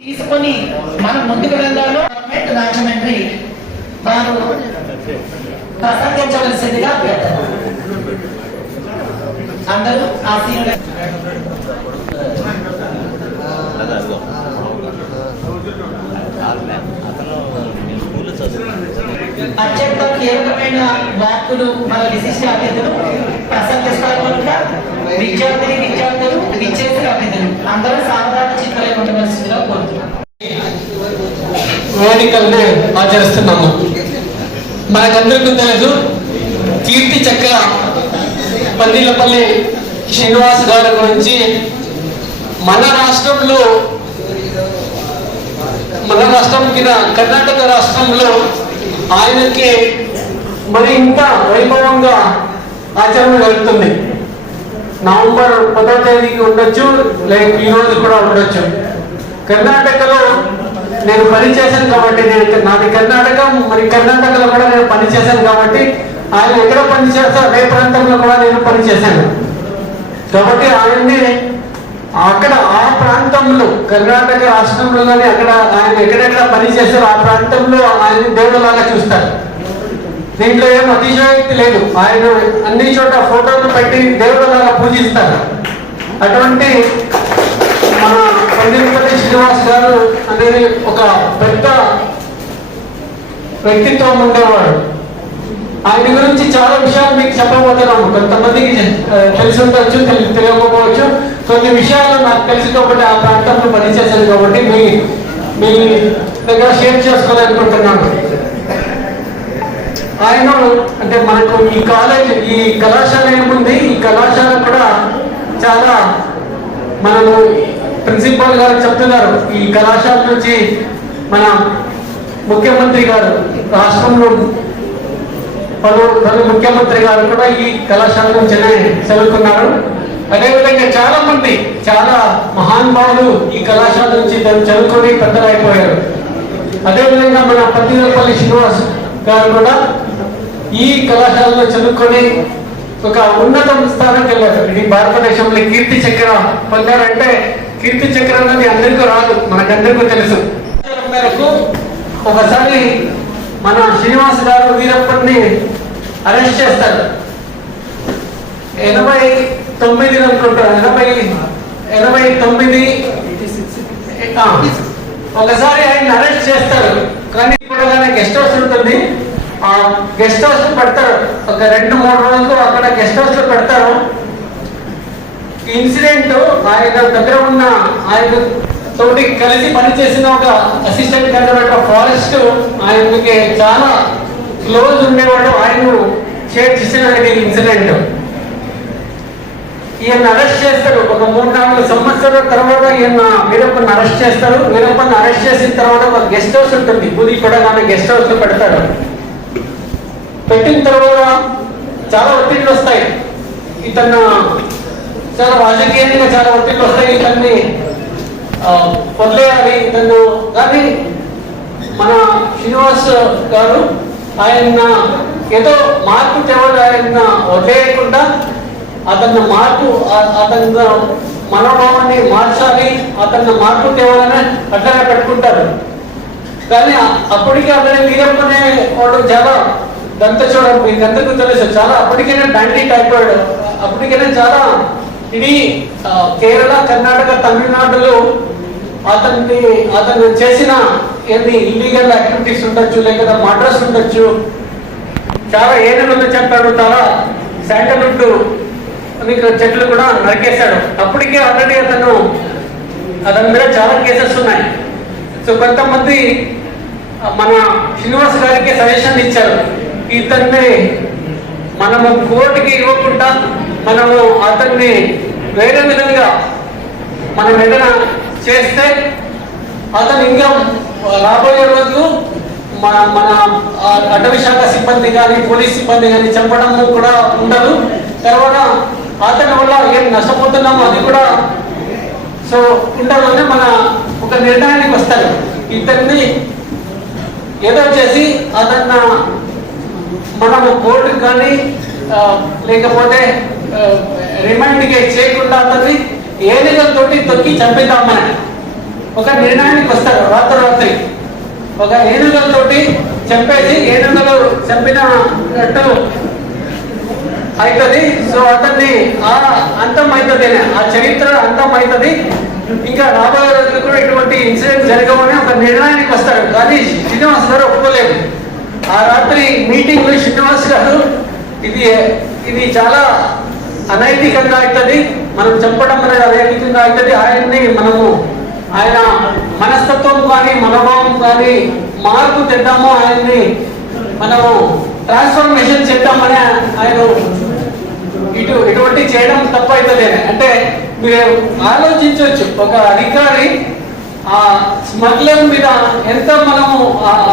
తీసుకొని మనం ముందుకు వెళ్ళాలో రాజమండ్రి వారు ప్రసంగించవలసిందిగా అందరూ ఆశీర్వాద అత్యంత కీలకమైన వాక్కులు మన విశిష్ట అతిథులు ప్రసంగిస్తారు కనుక విద్యార్థులు విచ్చేసిన అతిథులు అందరూ సాధారణ చిత్రాలే ఉండవలసిందిగా కోరుతున్నాం. వేడుకలను ఆచరిస్తున్నాము. మనకందరికీ తెలుసు, కీర్తి చక్ర పందిలపల్లి శ్రీనివాస్ గారి గురించి మన రాష్ట్రం కింద కర్ణాటక రాష్ట్రంలో ఆయనకి మరి ఇంకా వైభవంగా ఆచరణ జరుగుతుంది. నవంబర్ 10వ తేదీకి ఉండొచ్చు, లేక ఈ రోజు కూడా ఉండొచ్చు. కర్ణాటకలో నేను పనిచేశాను కాబట్టి, నాది కర్ణాటక, మరి కర్ణాటకలో కూడా నేను పనిచేశాను కాబట్టి ఆయన ఎక్కడ పనిచేస్తారో అదే ప్రాంతంలో కూడా నేను పనిచేశాను కాబట్టి ఆయన్ని అక్కడ ఆ ప్రాంతంలో కర్ణాటక రాష్ట్రంలోనే అక్కడ ఆయన ఎక్కడెక్కడ పనిచేస్తారో ఆ ప్రాంతంలో ఆయన దేవుడులాగా చూస్తారు. దీంట్లో ఏం అతిశయోక్తి లేదు. ఆయన అన్ని చోట ఫోటోలు పెట్టి దేవుడులాగా పూజిస్తారు. అటువంటి మన పందిరిపల్లి శ్రీనివాస్ గారు అనేది ఒక పెద్ద వ్యక్తిత్వం ఉండేవాడు. ఆయన గురించి చాలా విషయాలు మీకు చెప్పబోతున్నాము. కొంతమందికి తెలిసి ఉండొచ్చు, తెలియకపోవచ్చు. కొన్ని విషయాలు నాకు తెలిసి కాబట్టి ఆ ప్రాంతంలో పనిచేశాను కాబట్టి మీ దగ్గర షేర్ చేసుకోవాలనుకుంటున్నాను. ఆయన అంటే మనకు ఈ కళాశాల ఏముంది, ఈ కళాశాల కూడా చాలా మనము ప్రిన్సిపాల్ గారు చెప్తున్నారు, ఈ కళాశాల నుంచి మన ముఖ్యమంత్రి గారు రాష్ట్రంలో పలు ముఖ్యమంత్రి గారు కూడా ఈ కళాశాల నుంచినే చదువుకున్నారు. అదేవిధంగా చాలా మహానుభావులు ఈ కళాశాల నుంచి చదువుకొని పెద్దలైపోయారు. అదేవిధంగా మన పందిరపల్లి శ్రీనివాస్ గారు కూడా ఈ కళాశాలలో చదువుకొని ఒక ఉన్నత స్థానానికి వెళ్ళారు. ఇది భారతదేశంలో కీర్తి చక్ర పొందారంటే కీర్తి చక్ర అనేది అందరికీ రాదు, మనకందరికీ తెలుసు. మేరకు ఒకసారి మన శ్రీనివాస్ గారు వీరప్పని అరెస్ట్ చేస్తారు. 89 అనుకుంటారు, 89 ఒకసారి ఆయన అరెస్ట్ చేస్తారు. కానీ కూడా గెస్ట్ హౌస్ ఉంటుంది, ఆ గెస్ట్ హౌస్ పెడతారు. ఒక 2-3 రోజులు అక్కడ గెస్ట్ హౌస్ లో పెడతారు. ఇన్సిడెంట్ ఆయన దగ్గర ఉన్న ఆయన తోటి కలిసి పనిచేసిన ఒక అసిస్టెంట్ కన్జర్వేటర్ ఆఫ్ ఫారెస్ట్ ఆయనకి చాలా క్లోజ్ ఉండేవాడు. ఆయన షేర్ చేసిన ఇన్సిడెంట్ ఈయన అరెస్ట్ చేస్తారు. ఒక 3-4 సంవత్సరాల తర్వాత ఈయన వీరప్పని అరెస్ట్ చేస్తారు. వీరప్పని అరెస్ట్ చేసిన తర్వాత ఒక గెస్ట్ హౌస్ ఉంటుంది, బుది కూడా గెస్ట్ హౌస్ లో పెడతారు. పెట్టిన తర్వాత చాలా ఒత్తిళ్ళు వస్తాయి. ఇతను చాలా రాజకీయంగా చాలా ఒత్తిళ్ళు వస్తాయి. ఇతన్ని వదిలేయాలి ఇతను. కానీ మన శ్రీనివాస్ గారు ఆయన ఏదో మార్పు తేవాలి, ఆయన వదిలేయకుండా అతన్ని మనోభావాన్ని మార్చాలి, అతన్ని మార్పు తేవాలని అట్లనే పెట్టుకుంటారు. కానీ అప్పటికే అతని వీరప్పనే వాడు చాలా దంతచూడ మీకు అందరికీ తెలుసు, చాలా అప్పటికైనా బ్యాండిట్ అయిపోయాడు. అప్పటికైనా చాలా ఇది కేరళ, కర్ణాటక, తమిళనాడులో అతను చేసిన ఎన్ని ఇల్లీగల్ యాక్టివిటీస్ ఉండొచ్చు, లేకపోతే మర్డర్స్ ఉండొచ్చు, చాలా ఏనుగులు చెప్పాడు, చాలా శాండల్వుడ్ చెట్లు కూడా నరికేశాడు. అప్పటికే ఆల్రెడీ అతని మీద చాలా కేసెస్ ఉన్నాయి. సో కొంతమంది మన శ్రీనివాస్ గారికి సజెషన్ ఇచ్చారు, ఇతన్ని మనము కోర్టుకి ఇవ్వకుండా మనము అతన్ని వేరే విధంగా మనం ఏదైనా చేస్తే అతను ఇంకా రాబోయే రోజులు మన అటవీ శాఖ సిబ్బంది కానీ పోలీస్ సిబ్బంది కానీ చెప్పడం కూడా ఉండదు. తర్వాత అతని వల్ల ఏం నష్టపోతున్నామో అది కూడా సో ఉండదు. మన ఒక నిర్ణయానికి వస్తారు. ఇతన్ని ఏదో చేసి అతన్ని మనము కోర్టుకు కానీ లేకపోతే రిమైండ్ చేయకుండా అతన్ని ఏనుగులతోటి తొక్కి చంపేద్దామని ఒక నిర్ణయానికి వస్తారు. రాత్రి ఒక ఏనుగులతోటి చంపేసి ఏనుగులు చంపినట్టు అవుతుంది. సో అతన్ని అంతం అవుతుంది, ఆ చరిత్ర అంతం అవుతుంది, ఇంకా రాబోయే రోజులు కూడా ఇటువంటి ఇన్సిడెంట్ జరగమని ఒక నిర్ణయానికి వస్తారు. కానీ శ్రీనివాస్ గారు ఒప్పుకోలేదు. ఆ రాత్రి మీటింగ్ లో శ్రీనివాస్ గారు ఇది చాలా అనైతికంగా అవుతుంది, మనం చంపడం అనేది అనైతికంగా అవుతుంది, ఆయన మనస్తత్వం కానీ మనోభావం కానీ మార్పు తెద్దాము, ఆయన్ని మనము ట్రాన్స్ఫర్మేషన్ చేద్దామని ఆయన ఇటువంటి చేయడం తప్పు అవుతుంది. అంటే మీరు ఆలోచించవచ్చు, ఒక అధికారి ఆ స్మగ్లర్ మీద ఎంత మనము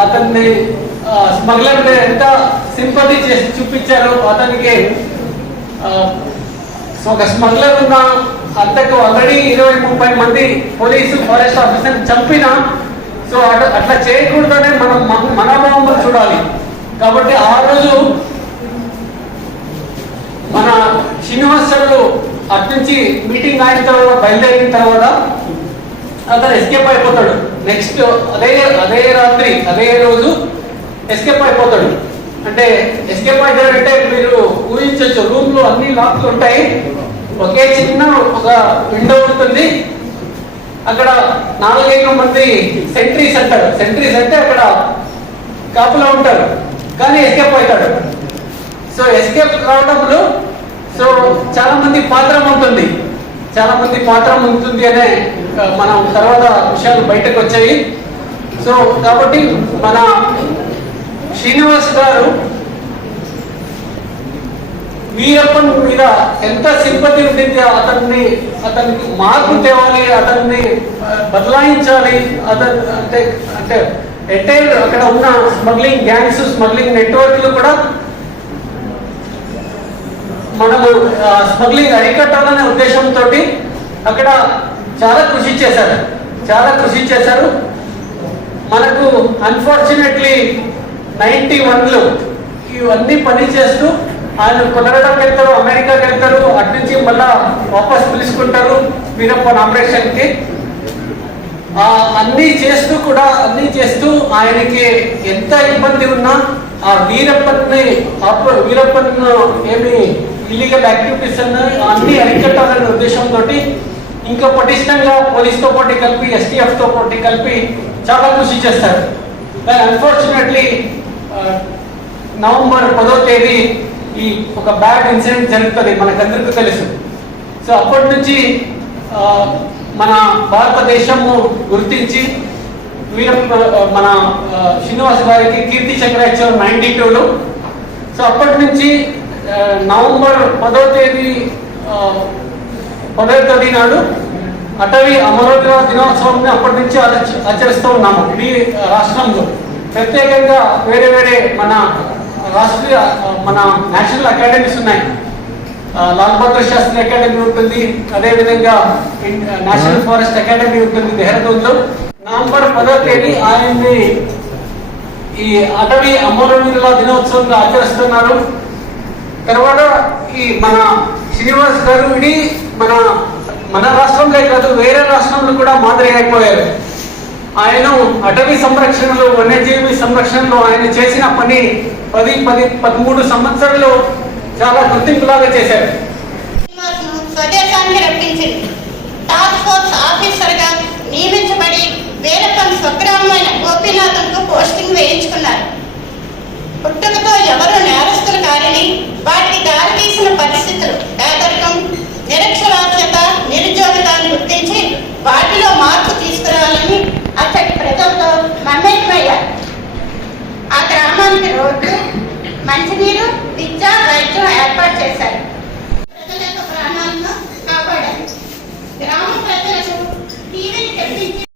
అతన్ని స్మగ్లర్ మీద ఎంత సింపతి చేసి చూపించారు. అతనికి ఒక స్మగ్లర్ ఉన్న అంతకు ఆల్రెడీ 20-30 మంది పోలీసు ఫారెస్ట్ ఆఫీసర్ చంపిన. సో అట్లా చేయకూడదనే మనం మనోభావం చూడాలి. కాబట్టి ఆ రోజు మన శ్రీనివాసరావు అట్నుంచి మీటింగ్ అయిన తర్వాత బయలుదేరిన తర్వాత అతను ఎస్కేప్ అయిపోతాడు. నెక్స్ట్ అదే రాత్రి అదే రోజు ఎస్కేప్ అయిపోతాడు. అంటే ఎస్కేప్ అవుతాడంటే మీరు ఊహించవచ్చు, రూమ్ లో అన్ని లాక్లు ఉంటాయి, ఒకే చిన్న ఒక విండో ఉంటుంది, అక్కడ 4-5 మంది సెంట్రీస్ అంటారు. సెంట్రీస్ అంటే అక్కడ కాపులో ఉంటారు, కానీ ఎస్కేప్ అవుతాడు. సో ఎస్కేప్ కావడంలో సో చాలా మంది పాత్ర ఉంటుంది అనే మనం తర్వాత విషయాలు బయటకు వచ్చాయి. సో కాబట్టి మన శ్రీనివాస్ గారు వీరప్పన్ మీద ఎంత సింపతి ఉండింది, అతనికి మార్పు తేవాలి, అతన్ని బదలాయించాలి, అంటే ఎంటైర్ అక్కడ ఉన్న స్మగ్లింగ్ గ్యాంగ్స్, స్మగ్లింగ్ నెట్వర్క్లు కూడా మనము స్మగ్లింగ్ అరికట్టాలనే ఉద్దేశంతో అక్కడ చాలా కృషి చేశారు. మనకు అన్ఫార్చునేట్లీ 91లో ఇవన్నీ పని చేస్తూ ఆయన కొనగడకు వెళ్తారు, అమెరికాకి వెళ్తారు, అటు నుంచి మళ్ళా వాపస్ పిలుచుకుంటారు వీరప్పన్ ఆపరేషన్ కి. అన్ని చేస్తూ ఆయనకి ఎంత ఇబ్బంది ఉన్నా ఆ వీరప్పన్ ఏమి ఇల్లీగల్ యాక్టివిటీస్ అన్ని అరికట్టాలనే ఉద్దేశంతో ఇంకా పటిష్టంగా పోలీస్తో పాటు కలిపి STF తో పాటు కలిపి చాలా కృషి చేస్తారు. కానీ అన్ఫార్చునేట్లీ నవంబర్ 10వ తేదీ ఈ ఒక బ్యాడ్ ఇన్సిడెంట్ జరుగుతుంది, మనకందరికీ తెలుసు. సో అప్పటి నుంచి మన భారతదేశము గుర్తించి మన శ్రీనివాస్ గారికి కీర్తి చక్ర ఇచ్చారు 92లో. సో అప్పటి నుంచి నవంబర్ 10వ తేదీ నాడు అటవీ అమరోజు దినోత్సవం అప్పటి నుంచి ఆచరిస్తూ ఉన్నాము ఈ రాష్ట్రంలో. ప్రత్యేకంగా వేరే మన రాష్ట్రీయ మన నేషనల్ అకాడమీస్ ఉన్నాయి. లాల్ బహదూర్ శాస్త్రి అకాడమీ ఉంటుంది, అదేవిధంగా నేషనల్ ఫారెస్ట్ అకాడమీ ఉంటుంది దేహరాదూన్లో. నవంబర్ 10వ తేదీ ఆయన్ని ఈ అటవీ అమరవీరుల దినోత్సవంగా ఆచరిస్తున్నారు. తర్వాత ఈ మన శ్రీనివాస్ గారు మన రాష్ట్రంలో కాదు వేరే రాష్ట్రంలో కూడా మాదిరి అయిపోయారు. ఆయన అటవీ సంరక్షణలో, వన్యజీవి సంరక్షణలో ఆయన చేసిన పని 10-13 సంవత్సరాలు చాలా గుర్తింపులాగా చేశారు. స్వదేశానికి రప్పించింది. టాస్క్ ఫోర్స్ ఆఫీసర్ గా నియమించబడి వీరప్పన్ స్వగ్రామమైన గోపీనాథంకు పోస్టింగ్ వేయించుకున్నారు. పుట్టుకతో ఎవరు నేరస్తులు కారని వాటికి దారితీసిన పరిస్థితులు, పేదరికం, నిరక్షరాస్యత, నిరుద్యోగితాన్ని గుర్తించి వాటిలో మార్పు తీసుకురావాలని అక్కడి ప్రజలతో మమేకమయ్యారు. ఆ గ్రామానికి రోడ్లు, మంచినీరు, విద్య, వైద్యం ఏర్పాటు చేశారు.